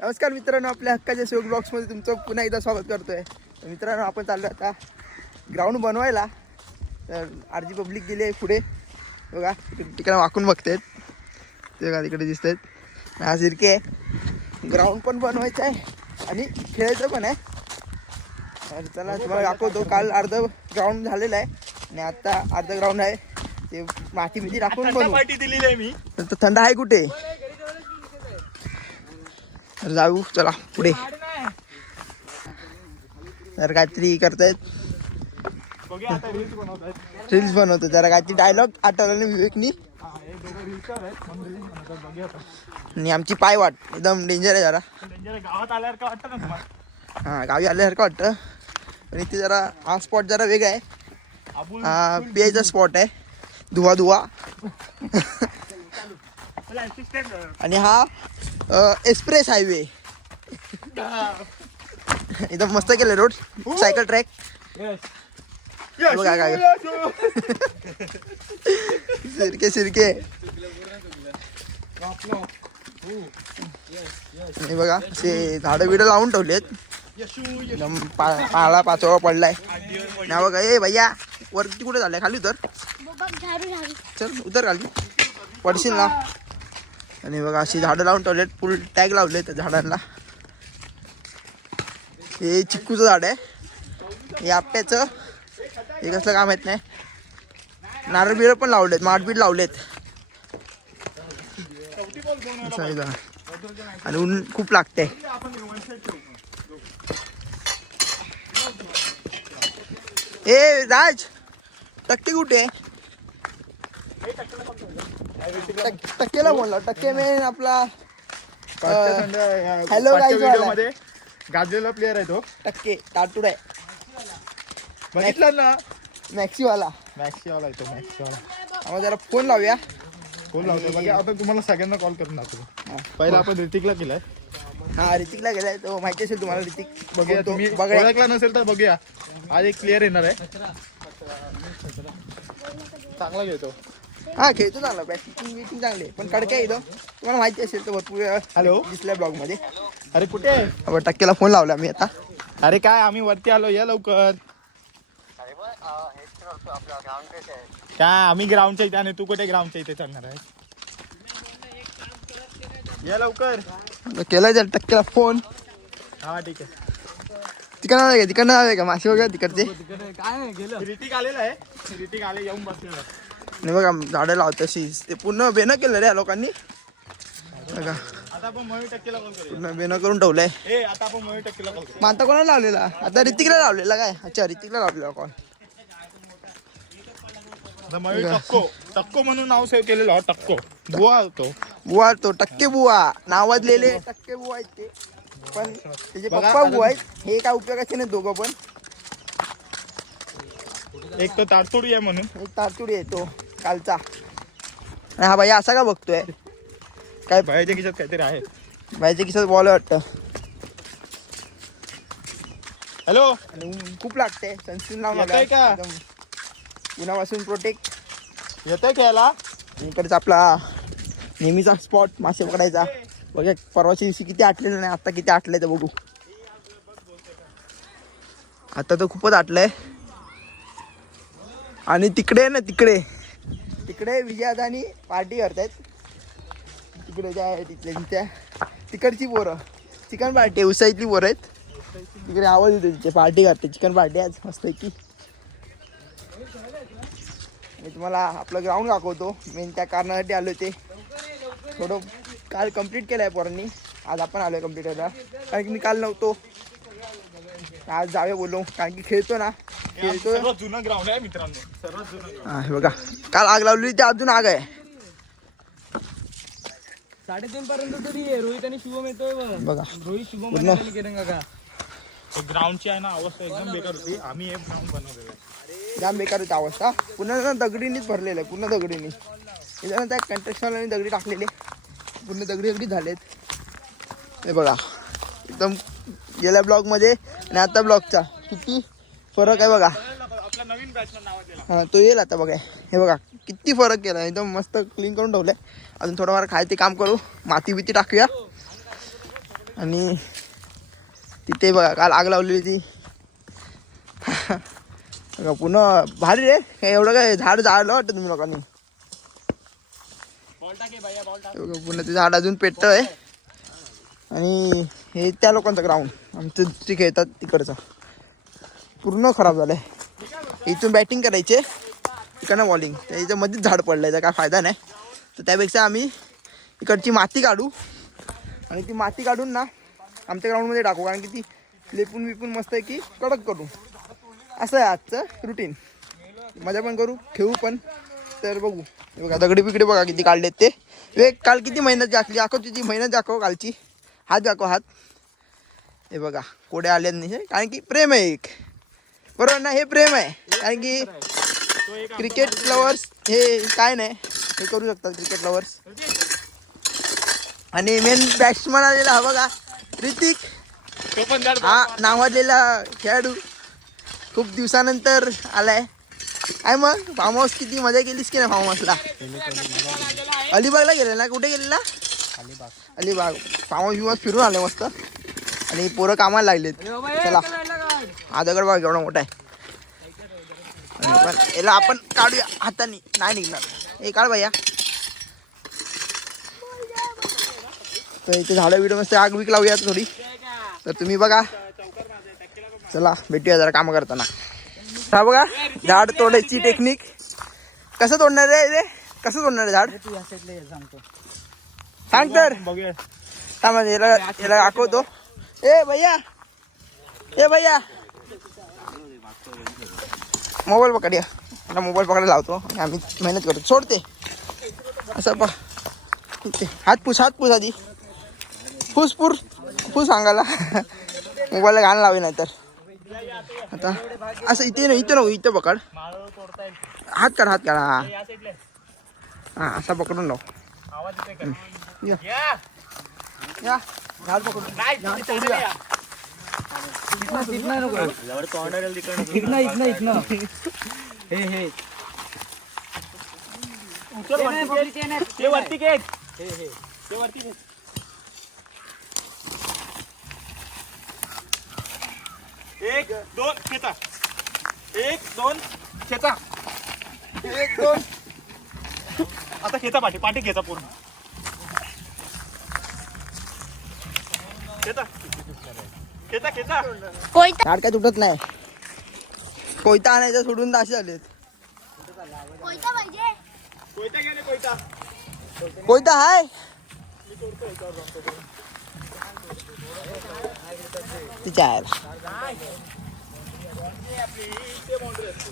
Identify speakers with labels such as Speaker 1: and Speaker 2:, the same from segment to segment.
Speaker 1: नमस्कार मित्रांनो आपल्या हक्काच्या शिवक ब्लॉग्समध्ये तुमचं पुन्हा एकदा स्वागत करतोय. मित्रांनो आपण चाललो आता ग्राउंड बनवायला. तर आर जी पब्लिक गेली आहे पुढे. बघा तिकडे तिकडे वाकून बघतायत ते बघा तिकडे दिसत आहेत हा सिरके आहे. ग्राउंड पण बनवायचं आहे आणि खेळायचं पण आहे. तर चला तुम्हाला दाखवतो. काल अर्ध ग्राउंड झालेलं आहे आणि आता अर्ध ग्राउंड आहे. ते माती मिती टाकून बनवू.
Speaker 2: पार्टी दिलेली आहे मी.
Speaker 1: तर थंड आहे कुठे? तर जाऊ चला पुढे. तर काहीतरी करतायत.
Speaker 2: रील्स
Speaker 1: बनवतो जरा काहीतरी डायलॉग आठवला विवेकनी. आणि आमची पाय वाट एकदम डेंजर आहे जरा. हां गावी आल्यासारखं वाटतं. पण इथे जरा हा स्पॉट जरा वेगळा आहे. हा पियाचा स्पॉट आहे. धुवा धुवा. आणि हा एक्सप्रेस हायवे एकदम मस्त केलं रोड सायकल ट्रॅक बघा काय सिरके सिरके. आणि बघा असे झाडं बिडं लावून ठेवलेत. एकदम पा- पाला पाचोळा पडलाय. ना बघा ए भैया वरती कुठे झालाय? खाली उतर. चल उतर खाली. पडशील ना? आणि बघा अशी झाडं लावून ठेवलेत फुल टॅग लावले त्या झाडांना. हे चिक्कूचं झाड आहे. हे आपट्याचं हे कसलं काम येत नाही. नारळ बिरळ पण लावलेत माठबीड लावलेत. आणि ऊन खूप लागते ए राज. टक्के कुठे? टक्केला बोलला. टक्के मेन आपला वाला.
Speaker 2: मध्ये गाजलेला प्लेअर आहे तो.
Speaker 1: टक्के टाटूड आहे
Speaker 2: बघितलं ना?
Speaker 1: मॅक्सीवाला.
Speaker 2: मॅक्सी वाला आहे तो मॅक्सी वाला
Speaker 1: आम्हाला जरा फोन लावूया.
Speaker 2: फोन लावतो बघा आता तुम्हाला सगळ्यांना कॉल करून दाखवतो पहिला आपण ऋतिकला केलाय.
Speaker 1: हा ऋतिकला गेलाय तो माहिती असेल तुम्हाला ऋतिक
Speaker 2: बघूया तुम्ही
Speaker 1: बघा
Speaker 2: ओळखला नसेल तर बघूया. आज एक प्लेअर येणार आहे. चांगला घेतो
Speaker 1: हा खेळतो चांगला. बॅटिंग बिटिंग चांगली आहे. पण कडक्या येतो तुम्हाला माहिती असेल तर भरपूर वेळा
Speaker 2: हॅलो
Speaker 1: दिसल्या ब्लॉगमध्ये.
Speaker 2: अरे कुठे आहे?
Speaker 1: आपण टक्केला फोन लावला मी आता.
Speaker 2: अरे काय? आम्ही वरती आलो. या लवकर. काय? आम्ही ग्राउंडच्या इथे आणि तू कुठे ग्राउंडच्या इथे चालणार आहे या लवकर.
Speaker 1: केलाय त्या टक्केला फोन.
Speaker 2: हा ठीक आहे.
Speaker 1: तिकडं आहे का? तिकडनं आहे का? मासे वगैरे तिकडचे?
Speaker 2: आलेला आहे. आले येऊन बसलेला आहे.
Speaker 1: बघा झाडं लावत तशीच ते पूर्ण बेनं केलं रे या लोकांनी. बघा.
Speaker 2: आता आपण मयूर टक्केला कॉल करूया.
Speaker 1: पूर्ण बेनं करून ठेवलंय.
Speaker 2: ए आता आपण टक्केला कॉल
Speaker 1: मग आता कोणाला लावलेला? आता ऋतिकला लावलेला काय? अच्छा ऋतिकला लावलेला कॉल
Speaker 2: आता मयूर टक्को. टक्को म्हणून नाव सेव्ह केलेलं आहे, टक्को. बुवा होतो.
Speaker 1: बुवा तो टक्के बुवा. नावाजलेले टक्के बुवा आहेत ते. पण त्याचे
Speaker 2: बघा,
Speaker 1: पप्पा बुवा आहेत. हे काय उपयोगाचे नाही दोघं पण?
Speaker 2: एक तर तारतोडी आहे म्हणून.
Speaker 1: एक तारतुडी आहे तो कालचा. आणि हा भाई असा का बघतोय? काय
Speaker 2: बाहेरच्या खिशात काहीतरी आहे.
Speaker 1: भाईच्या किशात बॉल वाटतं.
Speaker 2: हॅलो
Speaker 1: खूप लागते सनस्क्रीन लावून
Speaker 2: येतंय का?
Speaker 1: एकदम उन्हापासून प्रोटेक्ट
Speaker 2: येतोय खेळायला?
Speaker 1: इकडचा आपला नेहमीचा स्पॉट मासे पकडायचा. बघा परवाच्या दिवशी किती आटलेलं नाही आता किती आटलंय तर बघू. आता तर खूपच आटलंय. आणि तिकडे ना तिकडे. तिकडे विजयादानी पार्टी करतायत. तिकडे ज्या आहे तिथल्या तिथल्या तिकडची पोरं. चिकन पार्टी आहे उसाईतली पोरं आहेत. तिकडे आवाज येतो तिथे पार्टी करते चिकन पार्टी आज मस्त की मी तुम्हाला आपलं ग्राउंड दाखवतो. मेन त्या कारणासाठी आलो ते. थोडं काल कंप्लीट केलं आहे पोरांनी. आज आपण आलो आहे कंप्लीट करायला कारण की मी काल नव्हतो. आज जाऊया बोललो कारण की खेळतो ना. खेळतो.
Speaker 2: जुनं ग्राउंड आहे मित्रांनो. सर्वात जुनं ground.
Speaker 1: हा बघा. काल आग लावली ते अजून आग आहे.
Speaker 3: साडेतीन पर्यंत तरी रोहित आणि शुभम येतोय बघ.
Speaker 1: बघा.
Speaker 3: रोहित शुभम काका
Speaker 2: हे ग्राउंडची आहे ना अवस्था एकदम बेकार होती. आम्ही हे ग्राउंड बनवलेलं आहे.
Speaker 1: जाम बेकार होती अवस्था. पुन्हा ना दगडीनीच भरलेलं आहे पूर्ण दगडीनी. त्याच्यानंतर त्या कंट्रक्शनवाल्यांनी दगडी टाकलेले पूर्ण दगडी दगडी झालेत. हे बघा एकदम गेल्या ब्लॉगमध्ये आणि आता ब्लॉगचा किती फरक आहे बघा.
Speaker 2: आपला
Speaker 1: हा तो येईल आता बघा. हे बघा किती फरक केला. एकदम मस्त क्लीन करून ठेवलं आहे अजून थोडंफार खायचे काम करू. माती बिती टाकूया. आणि तिथे बघा काल आग लावलेली ती पुन्हा भारी रे. काय एवढं काय झाड जाळलं वाटतं तुम्ही लोकांनी. पुन्हा ते झाड अजून पेटतंय. आणि हे त्या लोकांचं ग्राउंड आमचं जे खेळतात तिकडचं. पूर्ण खराब झालंय. इथून बॅटिंग करायचे. तिकडनं बॉलिंग त्याच्या मध्येच झाड पडलंय तर काय फायदा नाही. तर त्यापेक्षा आम्ही इकडची माती काढू. आणि ती माती काढून ना आमच्या ग्राउंडमध्ये टाकू. कारण की ती लेपून विपून मस्त आहे की कडक करू. असं आहे आजचं रुटीन मजा पण करू खेळू पण. तर बघू. हे बघा दगडी बिगडी बघा किती काढलेत ते. हे काल किती मेहनत दाखली दाखव तुझी मेहनत दाखव कालची. हात दाखव हात. हे बघा कोडे आले नाही कारण की प्रेम आहे एक. बरोबर ना? हे प्रेम आहे. कारण की क्रिकेट लवर्स हे काय नाही. हे करू शकतात क्रिकेट लवर्स आणि मेन बॅट्समन आलेला हा बघा ऋतिक. हा नावाजलेला खेळाडू. खूप दिवसानंतर आलाय. काय मग? फार्म हाऊस किती मजा केलीस की नाही फार्म हाऊसला अलिबागला गेलेला कुठे गेलेला? अलिबाग. फार्म हाऊस बिमास फिरून आले मस्त. आणि पोरं कामाला लागलेत. चला. हा दगड बघा केवढा मोठा आहे. पण याला आपण काढूया. हाताने. नाही निघणार. हे काढ भैया. तर इथे झाडं बिडं मस्त आग बिग लावूया थोडी. तर तुम्ही बघा. चला भेटूया जरा काम करताना. हा बघा झाड तोडायची टेक्निक कसं तोडणार आहे रे? कसं तोडणार आहे झाड? सांग तर.
Speaker 2: बघूया
Speaker 1: थांबा याला याला दाखवतो. ए भैया! ए भैया! मोबाईल पकड या. मला मोबाईल पकडायला लावतो. आम्ही मेहनत करतो. सोडते असं पा हात पुस हात पुस आधी. फुस पुर. फुस सांगायला. मोबाईलला गाणं लावे नाही तर आता असं इथे ना इथे नको इथं पकड. हात काढ हात काढ हा. हा असा पकडून लाव. या. झाड पकडून.
Speaker 2: नाही
Speaker 3: हे. हे
Speaker 2: उचल वरती ते वरती एक दोन खेचा. एक दोन खेचा.
Speaker 1: एक दोन.
Speaker 2: आता खेचा पाठी पाठी खेचा पूर्ण. खेचा. खेचा खेचा.
Speaker 1: झाड काय तुटत नाही. कोयता आणायचं सोडून तर असे झालेत.
Speaker 4: कोयता पाहिजे.
Speaker 2: कोयता गेले कोयता.
Speaker 1: कोयता हाय. तिच्या आयला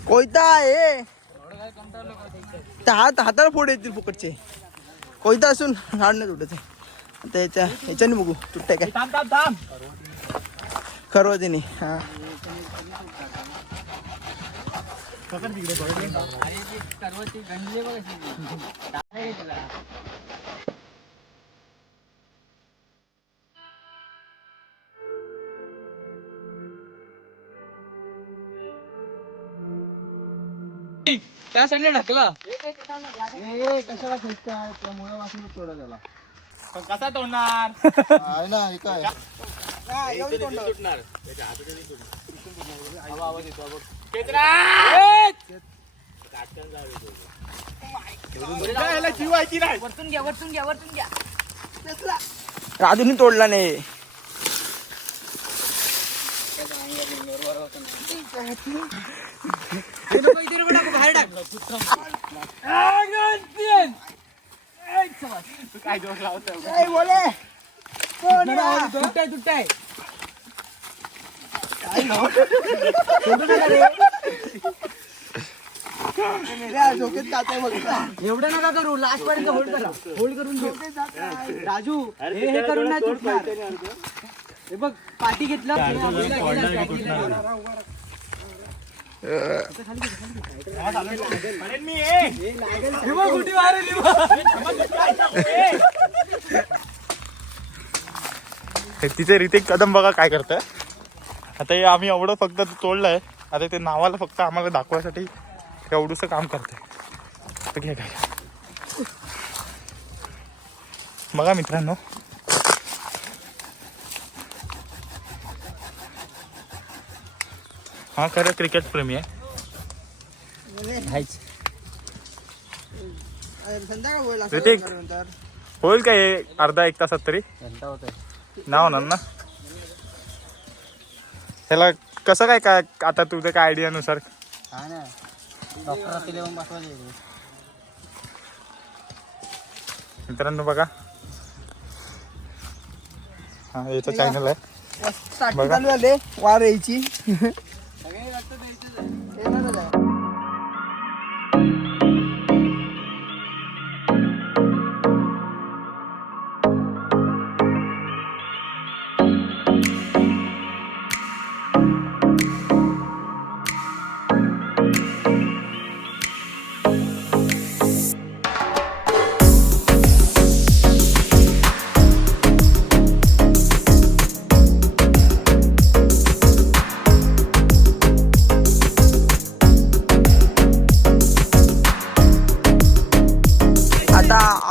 Speaker 1: कोयता आहे. हात हाताला फोड येतील फुकटचे. कोयता असून झाड नाही तुटत आता याच्या ह्याच्याने बघू तुटतंय काय.
Speaker 2: थांब थांब थांब.
Speaker 1: खरवतीने
Speaker 3: त्या साईडला ढकला.
Speaker 2: पण कसा तोडणार! याला शिवायची नाही.
Speaker 4: वरतून घ्या वरतून घ्या वरतून घ्या.
Speaker 1: राजूने तोडला नाही
Speaker 3: बाहेर टाक
Speaker 2: तू काय लावतो
Speaker 3: तुटाय तुटाय एवढं नका करू लास्ट पर्यंत होल्ड करा. होल्ड करून राजू हे करून नाही तुटणार. हे बघ पाठी घेतला
Speaker 2: तिचे रितिक कदम बघा काय करतोय. आता हे आम्ही एवढं फक्त तोडलंय आता ते नावाला फक्त आम्हाला दाखवायसाठी एवढंसं काम करतंय. तर घे काय बघा मित्रांनो हा खरं क्रिकेट प्रेमी आहे. ऋतिक. होईल काय हे अर्धा एक तासात तरी? नाव होणार ना. त्याला कसं काय काय आता तुझ्या काय आयडियानुसार मित्रांनो बघा. हा याचा चॅनल आहे. बघा.
Speaker 1: वार यायची.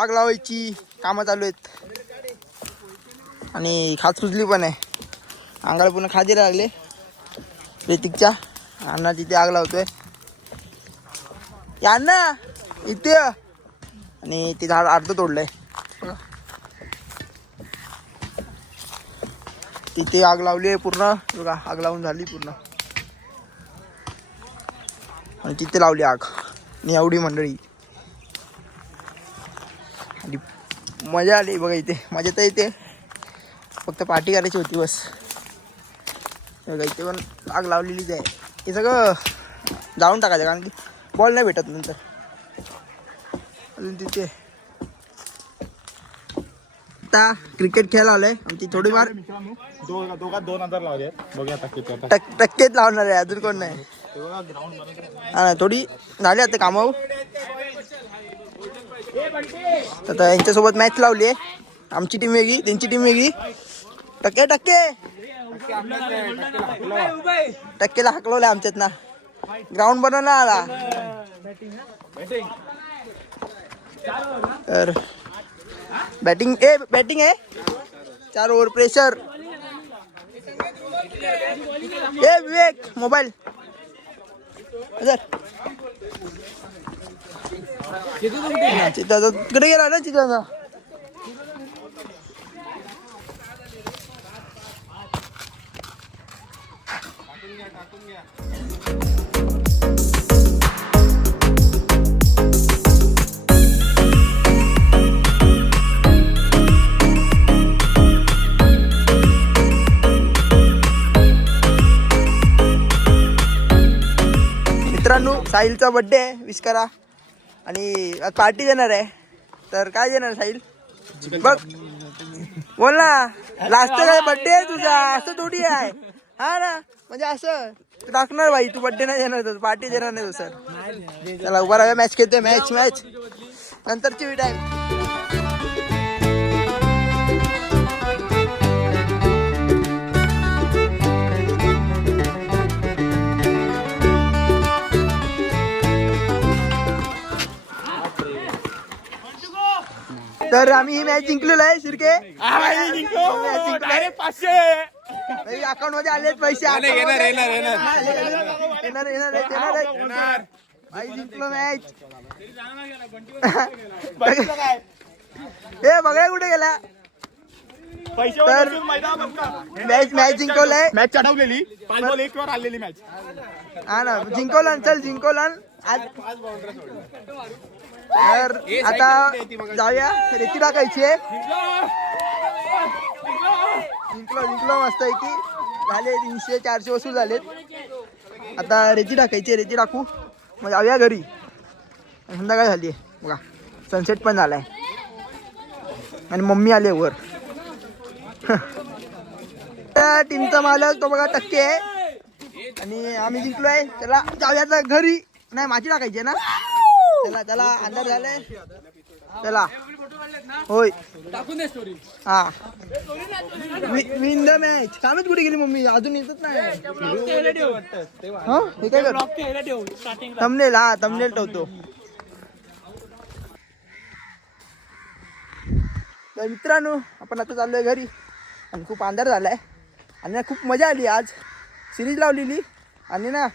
Speaker 1: आग लावायची कामं चालू आहेत. आणि खात सुचली पण आहे. अंगाला पुन्हा खादी लागले. रेतिकच्या अण्णा तिथे आग लावतोय. या अण्णा इथे आणि ते झाड अर्ध तोडलंय. तिथे आग लावली आहे पूर्ण. बघा आग लावून झाली पूर्ण. आणि तिथे लावली आग. आणि एवढी मंडळी. आणि मजा आली बघा इथे. मजा तर येते फक्त पार्टी करायची होती बस. बघा इथे पण आग लावलेलीच आहे. हे सगळं जाऊन टाकायचं कारण की बॉल नाही भेटत नंतर. अजून तिथे. आता क्रिकेट खेळायला लावलंय आमची थोडीफार
Speaker 2: दो- दोघात दोन हजार लावले बघूया
Speaker 1: टक्केच लावणार आहे. अजून कोण नाही. हा थोडी झाली आता कामावर आता यांच्यासोबत मॅच लावली आहे. आमची टीम वेगळी, त्यांची टीम वेगळी. टक्के टक्के. टक्केला हाकलवलं आमच्यात ना. ग्राउंड बनवला आला. तर बॅटिंग ए बॅटिंग आहे. चार ओव्हर प्रेशर ए, विवेक मोबाईल चिता तिकडे गेला ना चिता मित्रांनो साहिलचा बड्डे आहे. विस्कारा आणि आज पार्टी देणार आहे. तर काय देणार साहिल? बघ. बोल ना. लास्ट काय? बर्थडे आहे तुझा. असं थोडी आहे. हा ना. म्हणजे असं. तू टाकणार भाई. तू बड्डे नाही देणार तर पार्टी देणार नाही तू सर चला उभा राहा. मॅच खेळते मॅच मॅच नंतरची टाईम तर आम्ही ही मॅच जिंकलेलो आहे शिरके. अकाउंटमध्ये आले पैसे. येणार येणार येणार. येणार भाई जिंकलो मॅच ए बघा कुठे गेला. तर मॅच मॅच जिंकवलंय.
Speaker 2: मॅच चढवलेली. पाच बॉल एक वर आलेली मॅच
Speaker 1: हा ना जिंकवला चल जिंकवला आज तर आता जाऊया. रेती टाकायची आहे. जिंकलो जिंकलो मस्त आहे की झाले तीनशे चारशे वसूल झालेत. आता रेती टाकायची आहे, रेती टाकू. मग जाऊया घरी. संध्याकाळ झाली आहे. बघा सनसेट पण झालाय. आणि मम्मी आले वर. त्या टीमचा मालक तो बघा टक्के आहे. आणि आम्ही जिंकलोय. त्याला जाऊया घरी. नाही माझी टाकायची आहे ना? चला चला अंधार झालाय चला. होय. हा. विन द मॅच कामच कुठे गेली मम्मी? अजून येतच नाही. हा? हे? काय तमनेल हा. तमनेल ठेवतो. तर मित्रांनो आपण आता चाललोय घरी. आणि खूप अंधार झालाय. आणि खूप मजा आली आज. सिरीज लावलेली. आणि ना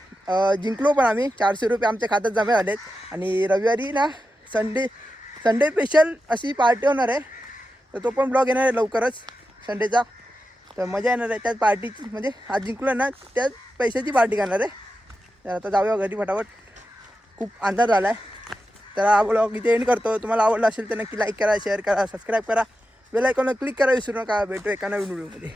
Speaker 1: जिंकलो पण आम्ही. चारशे रुपये आमच्या खात्यात जमा झालेत. आणि रविवारी ना संडे संडे स्पेशल अशी पार्टी होणार आहे. तर तो पण ब्लॉग येणार आहे लवकरच संडेचा तर मजा येणार आहे त्यात पार्टीची म्हणजे आज जिंकलो ना त्यात पैशाची पार्टी करणार आहे. तर आता जाऊया घरी फटाफट. खूप अंधार झाला आहे तर हा ब्लॉग इथे एंड करतो. तुम्हाला आवडला असेल तर नक्की लाईक करा शेअर करा सबस्क्राईब करा. बेल आयकॉनला क्लिक करा विसरू नका. भेटू एका नवीन व्हिडिओमध्ये